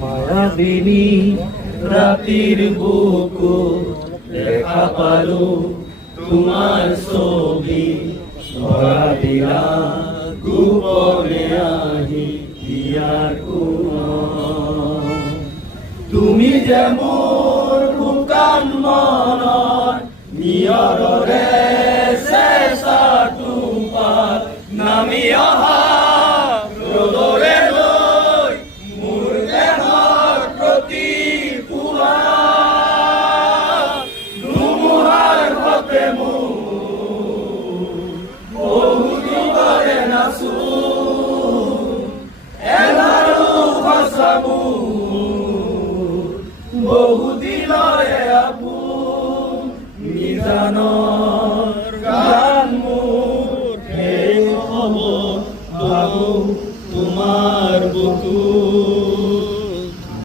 মায়াবিনী ৰাতিৰ বুকু দেখা পালো তোমাৰ ছবি ধৰা দিলা গোপনে আহি দিয়াৰ তুমি যে মোৰ বুকান মনৰ নিয়ৰৰে চেঁচা টোপাত নামি অহা ৰ'দৰে লৈ মোৰ দেহৰ প্ৰতি পুৱা ধুমুহাৰ সতে মোৰ বহুদিনৰে নাচো এলাৰু সঁচা বহুদিনৰে আপোন নিজানৰ গান মোৰ সেই খবৰ ভাবো তোমাৰ বুকু